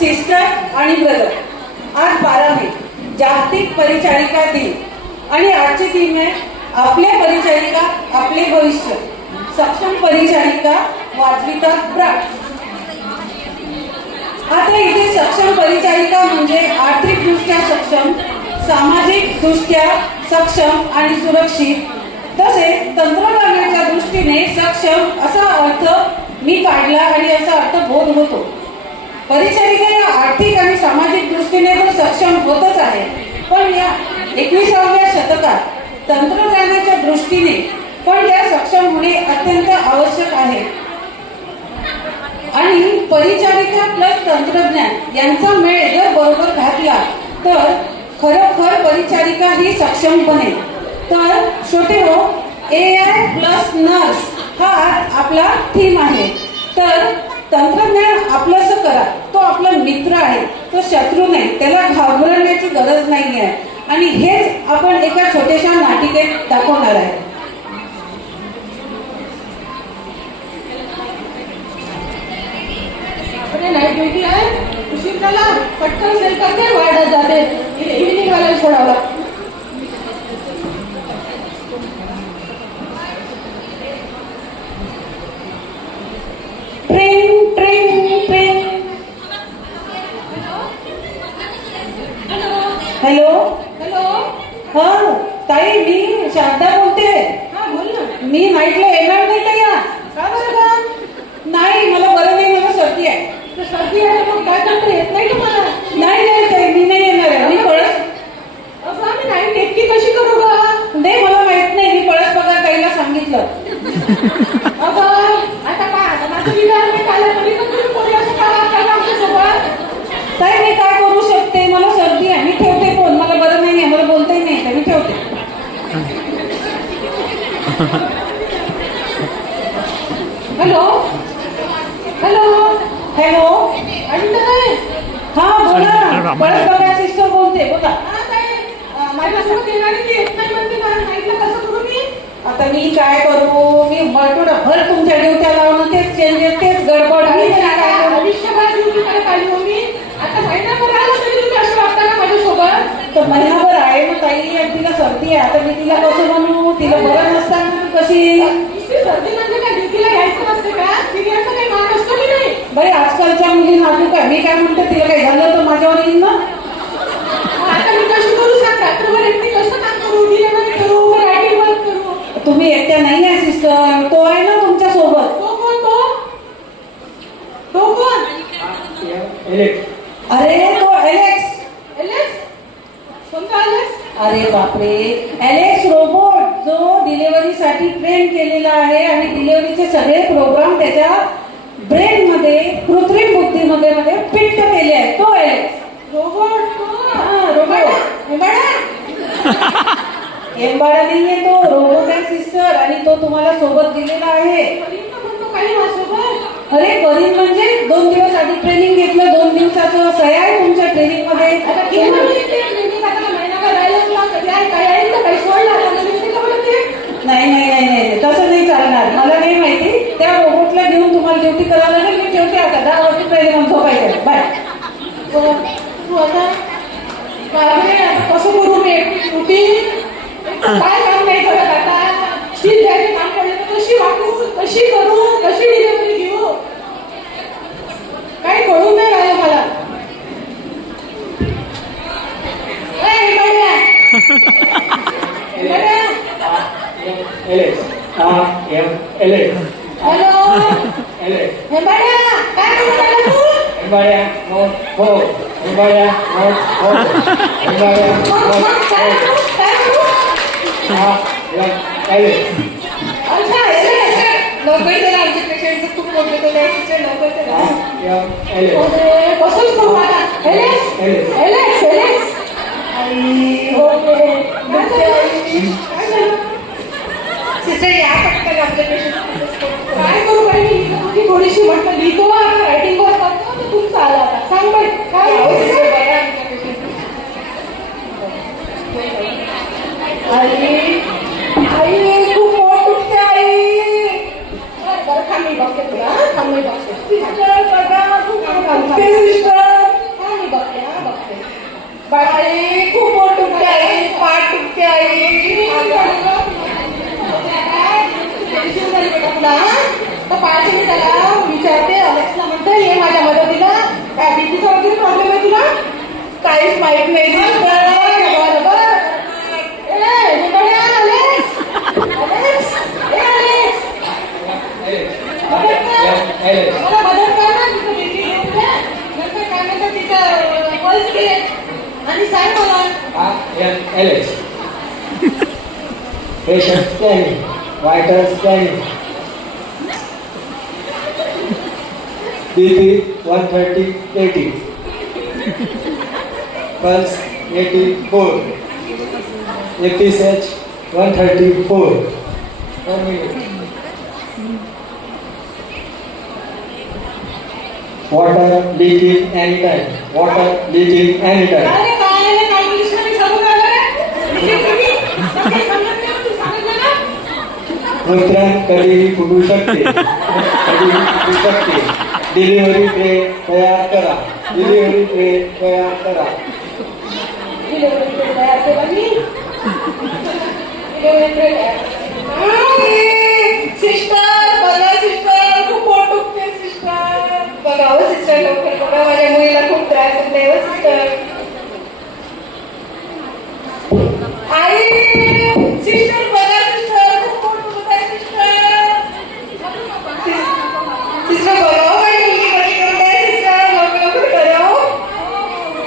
Sister आणि brother, आज 12 मे जागतिक परिचारिका दिन आणि आजची थीम आहे आपले परिचारिका आपले भविष्य, सक्षम परिचारिका वाचविता ब्राट. आता इथे सक्षम परिचारिका म्हणजे आर्थिकदृष्ट्या सक्षम, सामाजिक दृष्ट्या सक्षम आणि सुरक्षित, तसेच तंत्रज्ञानाच्या दृष्टीने सक्षम असा अर्थ मी काढला आणि असा अर्थ बोध होतो. परिचारिका या आर्थिक आणि सामाजिक दृष्टीने तर सक्षम होतच आहे, पण या 21व्या शतकात तंत्रज्ञानाच्या दृष्टीने पण त्या सक्षम होणे अत्यंत आवश्यक आहे. आणि परिचारिका प्लस तंत्रज्ञान यांचा मेळ जर बरोबर घातला तर खरोखर परिचारिका ही सक्षम बनेल. तर छोटे हो, AI प्लस नर्स हा आपला थीम आहे. तर तंत्रज्ञान आपलंसं करा, तो आपला मित्र आहे, तो शत्रू नाही, त्याला घाबरण्याची गरज नाही आहे. आणि हेच आपण एका छोट्याशा नाटिकेत दाखवणार आहे. नाईट ड्युटी आहे, उशीर झाला, पटकन सेल करते, वाढत जाते, इव्हिनिंग वाला सोडावला. Train train train. Hello hello, हा ताई, मी शारदा बोलते. हा बोल ना. मी नाईटला येणार नाही ताई. का बरं का? नाही, मला बरं नाही, मला सर्दी आहे. तर सर्दी आहे, मग काय करता येत नाही तुम्हाला? नाही नाही ताई, मी नाही येणार आहे. मी पळस असं आम्ही नाईट एकटी कशी करू का? नाही, मला माहित नाही. मी पळस पगार ताईला सांगितलं. आता काय, आता माझं विचार मी काल तरी पण तुम्ही कोणी असं का वागता आमच्यासोबत? ताई, मी काय करू शकते? मला सर्दी आहे. मी ठेवते फोन. मला बरं नाही आहे, मला बोलताही नाही येत. मी ठेवते. हॅलो हॅलो हॅलो, आणि हा बोला ना. पळस पगार सिस्टर बोलते, बोला. माझ्यासोबत येणारी ती येत नाही म्हणते, मला नाईटला कसं करू मी? आता मी काय करू? मी भर तुमच्या ड्युट्या लावून तेच चेंजेस, तेच गडबड. मी काय करू? आयुष्यभर ड्युटी करत आली हो मी. आता महिनाभर आलं तरी तुम्ही असं वागता का माझ्यासोबत? तर महिनाभर आहे ना ताई, आणि तिला सर्दी आहे. आता मी तिला कसं म्हणू? तिला बरं नसताना तू कशी? नुसती सर्दी म्हणजे काय ड्युटीला घ्यायचं नसते का? सिनियरचं काही मान असतो की नाही? बाई, आजकालच्या मुली नाजूक आहे. मी काय म्हणते, तिला काही झालं तर माझ्यावर येईल ना. आता मी कशी करू सांग? रात्रभर एकटी कसं काम करू? डिलिव्हरी करू, रायटिंग वर्क करू? तुम्ही एकट्या नाही आहे सिस्टर, तो आहे ना तुमच्या सोबत. तो कोण? तो कोण? अरे तो एलेक्स. एलेक्स? कोणता एलेक्स? अरे बापरे, एलेक्स रोबोट, जो डिलिव्हरीसाठी ट्रेन केलेला आहे आणि डिलिव्हरीचे सगळे प्रोग्राम त्याच्या ब्रेन मध्ये, कृत्रिम बुद्धीमध्ये फिट केले आहेत. तो एलेक्स रोबोट. रोबोट. एम्बाडा नाहीये तो, रोबोट आहे सिस्टर. आणि तो तुम्हाला सोबत दिलेला आहे. काही माझ्यासोबत? अरे करीन म्हणजे 2 दिवस आधी ट्रेनिंग घेतलं, 2 दिवसाचं सय आहे तुमच्या ट्रेनिंग मध्ये. आता केलं मी ते ट्रेनिंग, आता महिनाभर राहिलंच ना. कधी आहे, काय आहे तर काही सोडलं. आता नवीन का बोलत ते? नाही नाही नाही नाही, तसं नाही चालणार. मला नाही माहिती. त्या रोबोटला घेऊन तुम्हाला ड्युटी करायला लागेल. मी ठेवते आता. 10 वाजता ट्रेनिंग झोपायचं. बाय. तू आता कसं करू मी एकटी ड्युटी? काय काम नाही करत आता. शीट द्यायचे काम पडलं तर कशी वागू, कशी करू, कशी डिलिव्हरी घेऊ, काही कळून नाही राहिलं मला. हॅलो, हे बाळा, काय करू राहिला तू? काय करू? लवकर चला, आमच्या पेशंटचं खूप मोठं केलं आहे. लवकर चला. कसंच करू आता? एलेक्स. आई, ओके. काय झालं? सिस्टर, या पटकन आपल्या पेशंट. काय करू बाई? तुझी थोडीशी म्हटलं लिहितो, रायटिंग वर करतो, तर तुमचा आला आता. सांग बाई, काय आई खूप पोट दुखते आई. बरं थांब, मी बघते तुला. थांब, मी बघते. सिस्टर, बघा, खूप पोट दुखते सिस्टर. बाई खूप पोट दुखते आई, पाठ दुखते आई. तर पाहिजे मी त्याला विचारते, अलेक्सला म्हणते ये माझ्या मदतीला. काय बीपीचा वगैरे प्रॉब्लेम आहे तुला? काहीच माहित नाही. मला मदत कर ना, तिचं बीपी घेऊन द्या. नंतर काय म्हणतात तिचं पल्स घे आणि सांग मला. Alex. Patient scanning, vital scanning. BP 130/80. Pulse 84. FSH 134. 1 minute. Water leaking anytime. Water leaking anytime. अरे काय आहे, काय इंग्लिशमध्ये सांगू का रे? काही समजत नाही, तू सांगितलं ना? मूत्रात कधीही फुटू शकते. कधीही फुटू शकते. डिलिव्हरी ट्रे तयार करा. डिलिव्हरी ट्रे तयार करा. डिलिव्हरी तयार केला मी. डिलिव्हरी तयार. सिस्टर बघा, सिस्टर खूप पोट दुखते. सिस्टर बघा हो, सिस्टर लवकर बघा, माझ्या मुलीला खूप त्रास होतोय हो सिस्टर. आई सिस्टर बघा, सिस्टर खूप पोट दुखत आहे. सिस्टर सिस्टर बघा हो, माझी मुलगी बरी होत आहे. सिस्टर लवकर लवकर करा हो.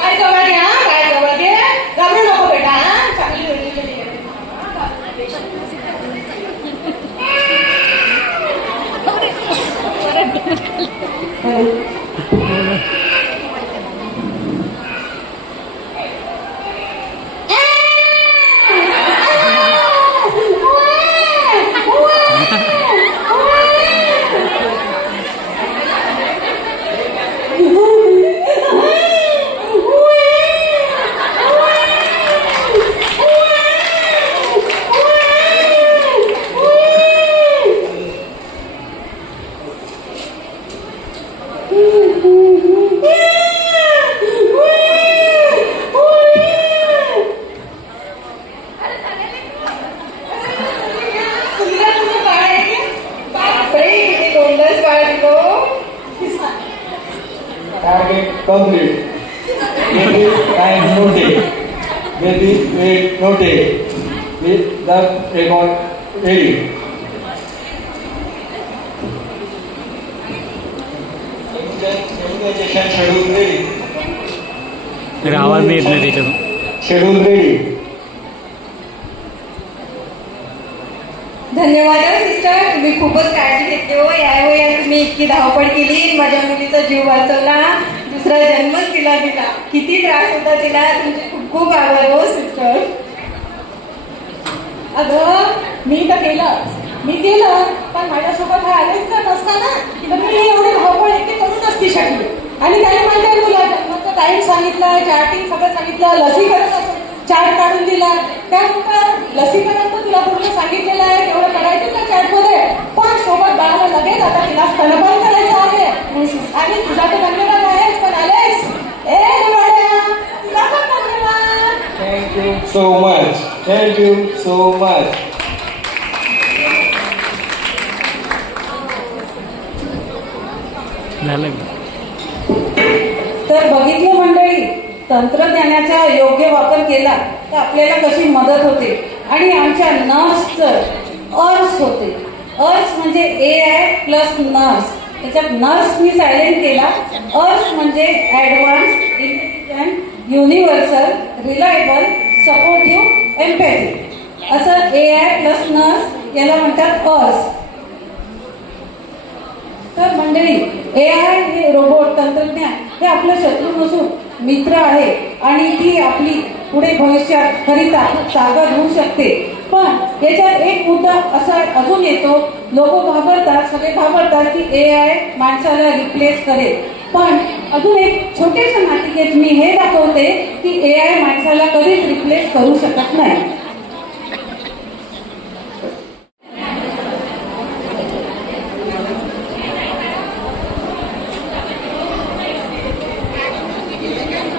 काय जवळ घ्या, काय जवळ घे, घाबरू नको बेटा. चांगली होईल. Target complete. Baby time noted. Baby weight noted. With the record ready. Immunization schedule ready. तर आवाज नाही येत नाही त्याच्यातून. Schedule ready. धन्यवाद सिस्टर, तुम्ही खूपच काळजी घेतली हो. या वयात तुम्ही इतकी धावपळ केली, माझ्या मुलीचा जीव वाचवला, दुसरा जन्मच दिला. किती त्रास होता तिला. तुमचे खूप खूप आभार हो सिस्टर. अगं मी तर केलं पण माझ्यासोबत हा आलेच नसता ना, तर मी एवढी धावपळ एकटी करूच नसती शकली. आणि त्याने माझ्या मुलाचा टाईम सांगितलं, चार्टिंग सगळं सांगितलं, लसीकरण चार्ट काढून दिला. त्यानंतर लसीकरण तर तुला पूर्ण सांगितलेलं आहे, तेवढं करायचं त्या चार्टमध्ये. पण सोबत बाळाला लगेच आता तिला स्तनपान करायचं आहे. आणि तुझा तर धन्यवाद आहे, पण आलेस तुला पण धन्यवाद. Thank you so much. Thank you so much. झालं का? तर बघितलं मंडळी, तंत्रज्ञानाचा योग्य वापर केला तर आपल्याला कशी मदत होते. आणि आमच्या नर्सचं अर्स होते. अर्स म्हणजे AI प्लस नर्स. त्याच्यात नर्स मी सायलेंट केला. अर्स म्हणजे advance, intelligent, universal, reliable, supportive, empathy. असं AI प्लस नर्स याला म्हणतात अर्स. तर मंडळी, AI हे रोबोट तंत्रज्ञान हे आपलं शत्रू नसून मित्र आहे. आणि ती आपली पुढे भविष्यात खरी ताकद होऊ शकते. पण याच्यात एक मुद्दा असा अजून येतो. लोक घाबरतात, सगळे घाबरतात की AI माणसाला रिप्लेस करेल. पण अजून एक छोट्याशा नाटिकेत मी हे दाखवते की AI माणसाला कधीच रिप्लेस करू शकत नाही.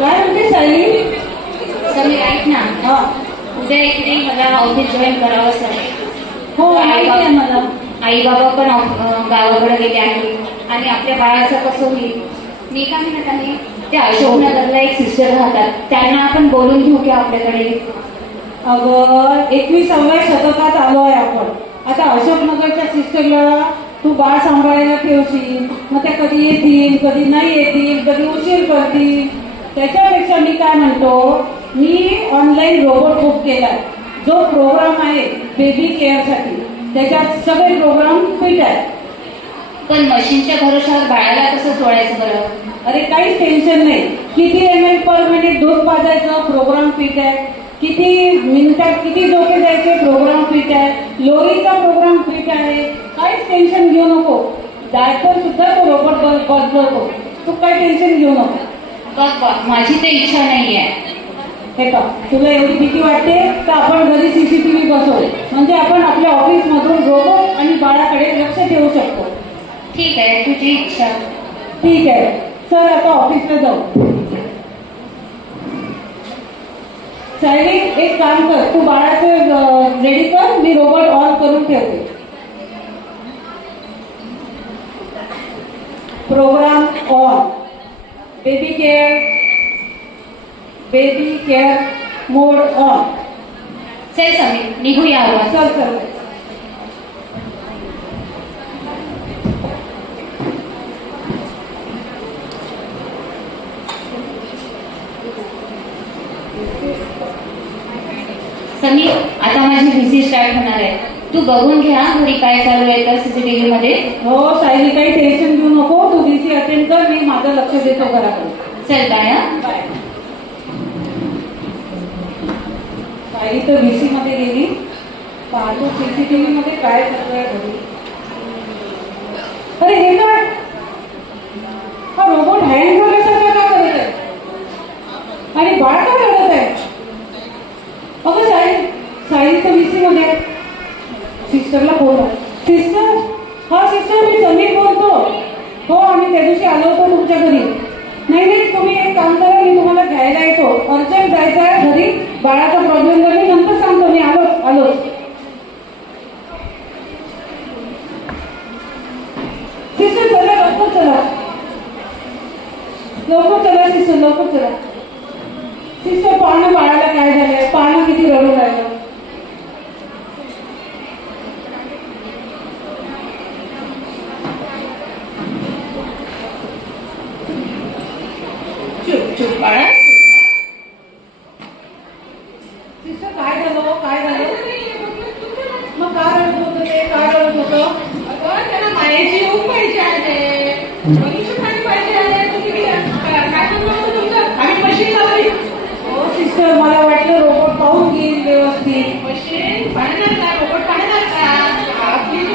काय म्हणते सायली? समीर ऐक ना, हा उद्या एक नाही मला ऑफिस जॉईन करावं सर. हो माहिती आहे मला. आई बाबा पण गावाकडे गेले आहे आणि आपल्या बाळाचं कसं होईल. मी काय म्हणत आहे, ते अशोकनगरला एक सिस्टर राहतात, त्यांना आपण बोलून घेऊ की आपल्याकडे. अगं 21व्या शतकात आलो आहे आपण. आता अशोकनगरच्या सिस्टरला तू बाळ सांभाळायला ठेवशील, मग त्या कधी येतील कधी नाही येतील, कधी उशीर करतील. त्याच्यापेक्षा मी काय म्हणतो, मी ऑनलाईन रोबोट बुक केलाय. जो प्रोग्राम आहे बेबी केअरसाठी, त्याच्यात सगळे प्रोग्राम फिट आहेत. पण मशीनच्या भरोशावर बाळाला कसं सोडायचं बरं. अरे काहीच टेन्शन नाही. किती ml पर मिनिट दूध पाजायचं प्रोग्राम फिट आहे. किती मिनिटात किती झोके द्यायचे प्रोग्राम फिट आहे. लोरीचा प्रोग्राम फिट आहे. काहीच टेन्शन घेऊ नको. डायपर सुद्धा तो रोबोट बदलवतो. तू काही टेन्शन घेऊ नको. बघ माझी तर इच्छा नाहीये. हे का तुला एवढी भीती वाटते तर आपण घरी CCTV बसवू, म्हणजे आपण आपल्या ऑफिस मधून रोबोट आणि बाळाकडे लक्ष ठेवू शकतो. ठीक आहे, तुझी इच्छा. ठीक आहे, चल आता ऑफिसला जाऊ. सायली एक काम कर, तू बाळाचं रेडी कर, मी रोबोट ऑन करून ठेवते. Program on. Baby care mode on. चल समीर निघूया आपण. चल चल. समीर आता माझी व्हिजिट स्टार्ट होणार आहे. तू बघून घ्या घरी काय चालू आहे तर CCTV मध्ये. हो सायली काही टेन्शन घेऊ नको. तू DC अटेंड कर, मी माझं लक्ष देतो घराकडे. चल बाय. बाय. सायली तर VC मध्ये गेली. पाहतो CCTV मध्ये काय चालू आहे घरी. अरे हे काय, हा रोबोट हँग झाल्यासारखं का करत आहे आणि बाळ का रडत आहे. अगं सायली तर VC मध्ये. सिस्टरला बोला. सिस्टर, हा सिस्टर मी समीर बोलतो. हो आम्ही त्या दिवशी आलो होतो तुमच्या घरी. नाही तुम्ही एक काम करा, मी तुम्हाला घ्यायला येतो. अर्जंट जायचं आहे घरी, बाळाचा प्रॉब्लेम झाला, नंतर सांगतो मी. आलो. सिस्टर चला, लवकर चला सिस्टर, लवकर चला. सिस्टर पाहणं बाळाला काय झालंय, पाहणं किती रडू राहिलं. चुप बाळा. सिस्टर काय झालं मग का रडत होतं ते, काय रडत होतं. त्यांना मायाची ऊब पाहिजे आहे, बगीचे पाणी पाहिजे आहे. तुम्ही काय म्हणलं तुमचं. आम्ही मशीन लावली. हो सिस्टर, मला वाटलं रोबोट पाहून घेईल व्यवस्थित. मशीन पाहणार का, रोबोट पाहणार का. आपली जी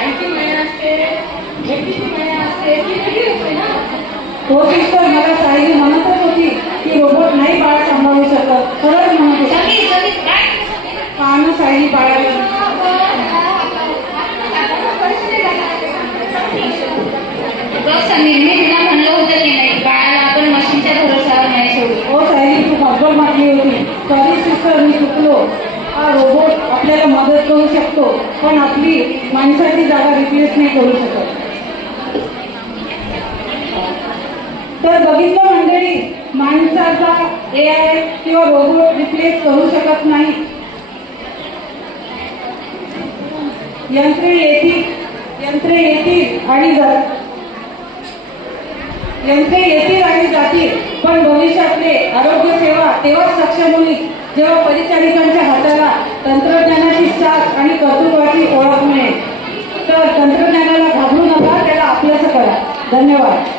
आईची माया असते, व्यक्तीची माया असते, ती वेगळी असते ना. हो सिस्टर, मला सायली म्हणतच होती की रोबोट नाही बाळ सांभाळू शकत. खरंच म्हणत होती. पाहणं सायली बाळाला. बघ समीर, मी तुला म्हणलं होतं की नाही, बाळाला आपण मशीनच्या भरोशावर नाही सोडू. हो सायली, तू बरोबर म्हटली होती. सॉरी सिस्टर, मी चुकलो. हा रोबोट आपल्याला मदत करू शकतो, पण आपली माणसाची जागा रिप्लेस नाही करू शकत. तर बघितलं मंडळी, माणसाचा AI किंवा रोबोट रिप्लेस करू शकत नाही. यंत्रे येतील आणि जातील, पण भविष्यातले आरोग्य सेवा तेव्हाच सक्षम होईल जेव्हा परिचारिकांच्या हाताला तंत्रज्ञानाची साथ आणि कर्तृत्वाची ओळख मिळेल. तर तंत्रज्ञानाला घाबरू नका, त्याला आपलंसं करा. धन्यवाद.